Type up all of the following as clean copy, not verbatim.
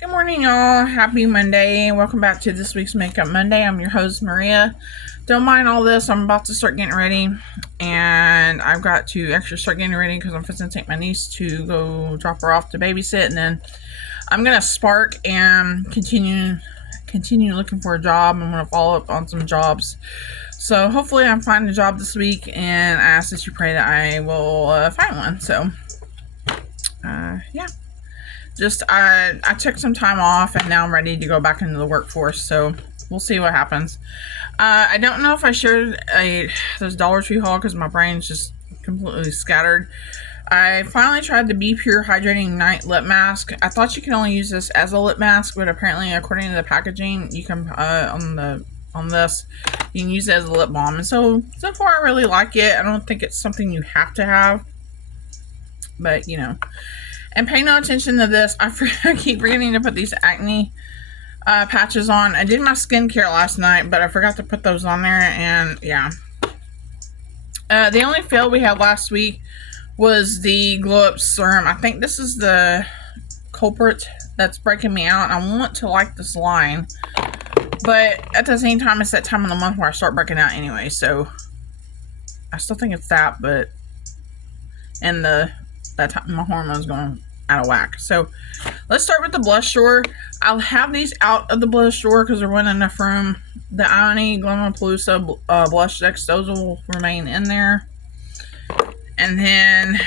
Good morning, y'all. Happy Monday. Welcome back to this week's Makeup Monday. I'm your host, Maria. Don't mind all this. I'm about to start getting ready, and I've got to actually start getting ready because I'm fixing to take my niece to go drop her off to babysit, and then I'm gonna spark and continue looking for a job. I'm gonna follow up on some jobs. So hopefully, I'm finding a job this week, and I ask that you pray that I will find one. So, yeah. I took some time off and now I'm ready to go back into the workforce, so we'll see what happens. I don't know if I shared this Dollar Tree haul because my brain's just completely scattered. I finally tried the Be Pure Hydrating Night Lip Mask. I thought you could only use this as a lip mask, but apparently, according to the packaging, you can on this, you can use it as a lip balm. And so far, I really like it. I don't think it's something you have to have, but you know. And pay no attention to this. I keep forgetting to put these acne patches on. I did my skincare last night, but I forgot to put those on there. And yeah. The only fail we had last week was the Glow Up Serum. I think this is the culprit that's breaking me out. I want to like this line. But at the same time, it's that time of the month where I start breaking out anyway. So I still think it's that, but... And that time my hormones going out of whack. So let's start with the blush drawer. I'll have these out of the blush drawer because there wasn't enough room. The Ioni Glamapalooza blush sticks, those will remain in there. And then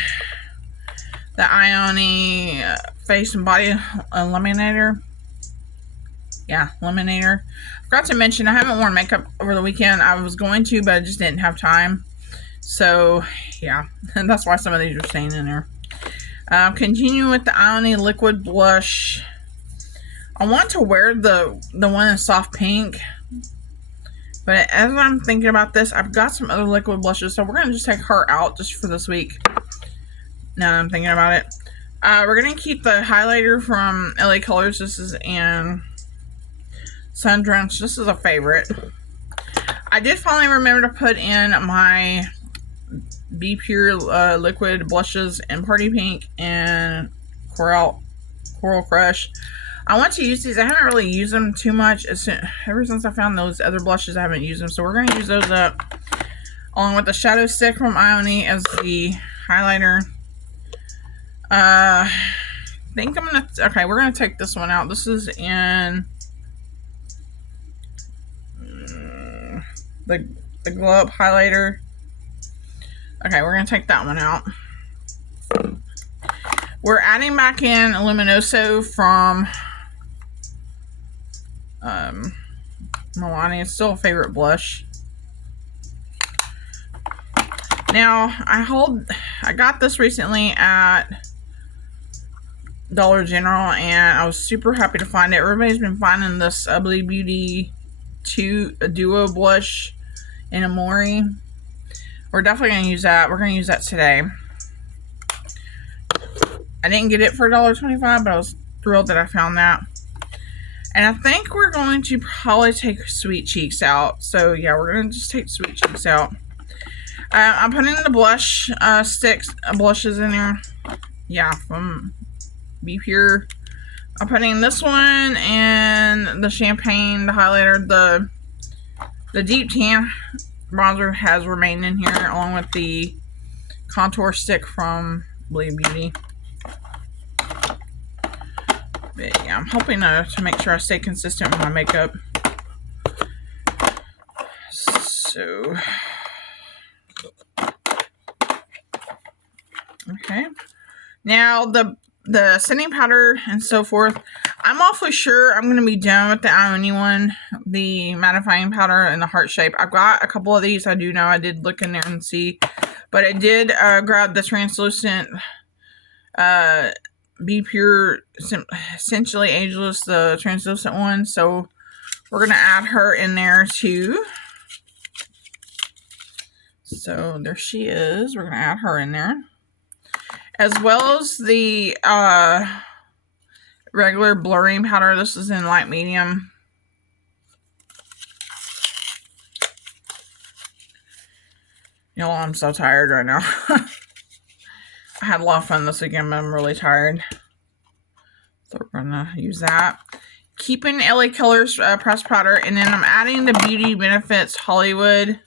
the Ioni face and body eliminator. Yeah, eliminator. I forgot to mention I haven't worn makeup over the weekend. I was going to, but I just didn't have time. So yeah, and that's why some of these are staying in there. Continuing with the Ioni liquid blush. I want to wear the one in soft pink, but as I'm thinking about this, I've got some other liquid blushes, so we're gonna just take her out just for this week. Now that I'm thinking about it, we're gonna keep the highlighter from LA Colors. This is in Sun Drenched. This is a favorite. I did finally remember to put in my Be Pure liquid blushes in Party Pink and Coral Crush. I want to use these. I haven't really used them too much. Ever since I found those other blushes, I haven't used them. So we're going to use those up. Along with the Shadow Stick from Ioni as the highlighter. I think I'm going to... Okay, we're going to take this one out. This is in... the Glow Up highlighter. Okay, we're going to take that one out. We're adding back in Luminoso from Milani. It's still a favorite blush. Now, I got this recently at Dollar General, and I was super happy to find it. Everybody's been finding this Ugly Beauty Duo blush in Amore. We're definitely going to use that. We're going to use that today. I didn't get it for $1.25, but I was thrilled that I found that. And I think we're going to probably take Sweet Cheeks out. So, yeah, we're going to just take Sweet Cheeks out. I'm putting the blush blushes in there. Yeah, from Be Pure. I'm putting this one and the Champagne, the highlighter, the Deep Tan bronzer has remained in here, along with the contour stick from Believe Beauty. But yeah, I'm hoping to make sure I stay consistent with my makeup. So, okay. Now the setting powder and so forth. I'm awfully sure I'm going to be done with the Ioni one, the mattifying powder and the heart shape. I've got a couple of these. I do know I did look in there and see, but I did grab the translucent Be Pure Essentially Ageless, the translucent one. So we're going to add her in there too. So there she is. We're going to add her in there. As well as the regular blurring powder. This is in light medium. You know, I'm so tired right now. I had a lot of fun this weekend, but I'm really tired. So we're gonna use that. Keeping LA Colors pressed powder, and then I'm adding the Beauty Benefits Hollywood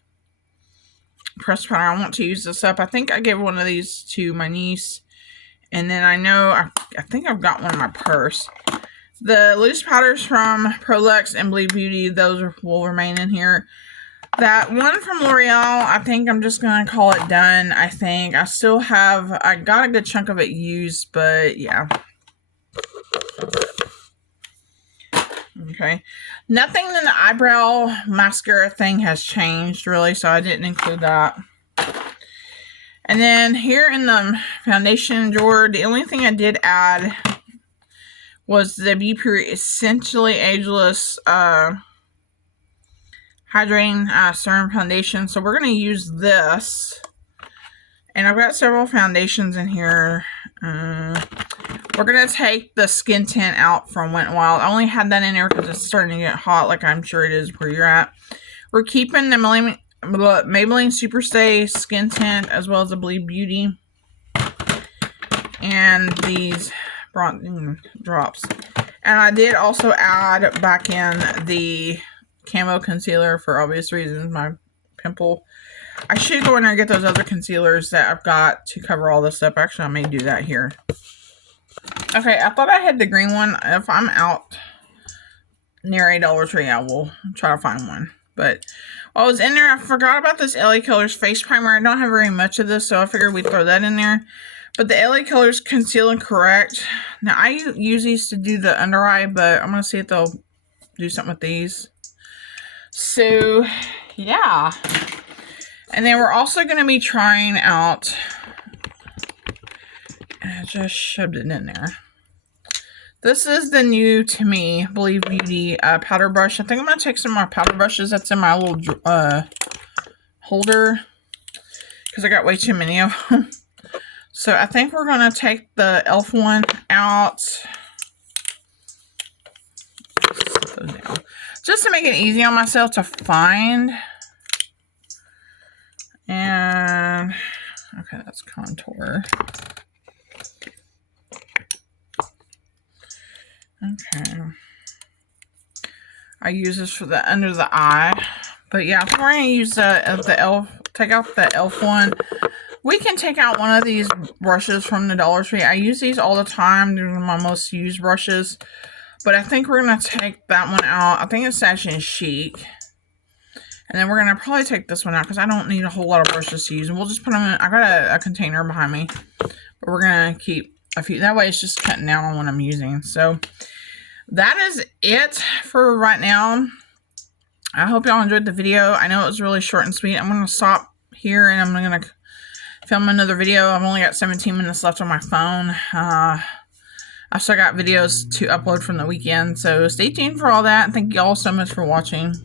pressed powder. I want to use this up. I think I gave one of these to my niece, and then I know I think I've got one in my purse. The loose powders from Prolux and Bleed Beauty, those will remain in here. That one from L'Oreal, I think I'm just gonna call it done. I think I still have, I got a good chunk of it used, but yeah. Okay, nothing in the eyebrow mascara thing has changed really, so I didn't include that. And then here in the foundation drawer, the only thing I did add was the Be Pure Essentially Ageless Hydrating Serum Foundation. So we're going to use this. And I've got several foundations in here. We're going to take the skin tint out from Wet n Wild. I only had that in there because it's starting to get hot, like I'm sure it is where you're at. We're keeping the Maybelline Superstay skin tint as well as the Bleed Beauty. And these bronzing drops. And I did also add back in the Camo Concealer for obvious reasons, my pimple. I should go in there and get those other concealers that I've got to cover all this up. Actually, I may do that here. Okay, I thought I had the green one. If I'm out near a Dollar Tree, I will try to find one. But while I was in there, I forgot about this LA Colors face primer. I don't have very much of this, so I figured we'd throw that in there. But the LA Colors Conceal and Correct. Now, I use these to do the under eye, but I'm going to see if they'll do something with these. So, yeah. And then we're also going to be trying out, and I just shoved it in there. This is the new, to me, Believe Beauty powder brush. I think I'm going to take some of my powder brushes that's in my little holder, because I got way too many of them. So I think we're going to take the e.l.f. one out. Set those down. Just to make it easy on myself to find. And, okay, that's contour. Okay. I use this for the under the eye. But yeah, if we're going to use the e.l.f., take out the e.l.f. one. We can take out one of these brushes from the Dollar Tree. I use these all the time. They're my most used brushes. But I think we're going to take that one out. I think it's Satin and Chic. And then we're going to probably take this one out because I don't need a whole lot of brushes to use. And we'll just put them in. I got a container behind me. But we're going to keep a few. That way it's just cutting down on what I'm using. So that is it for right now. I hope y'all enjoyed the video. I know it was really short and sweet. I'm going to stop here and I'm going to film another video. I've only got 17 minutes left on my phone. I've still got videos to upload from the weekend, so stay tuned for all that. Thank you all so much for watching.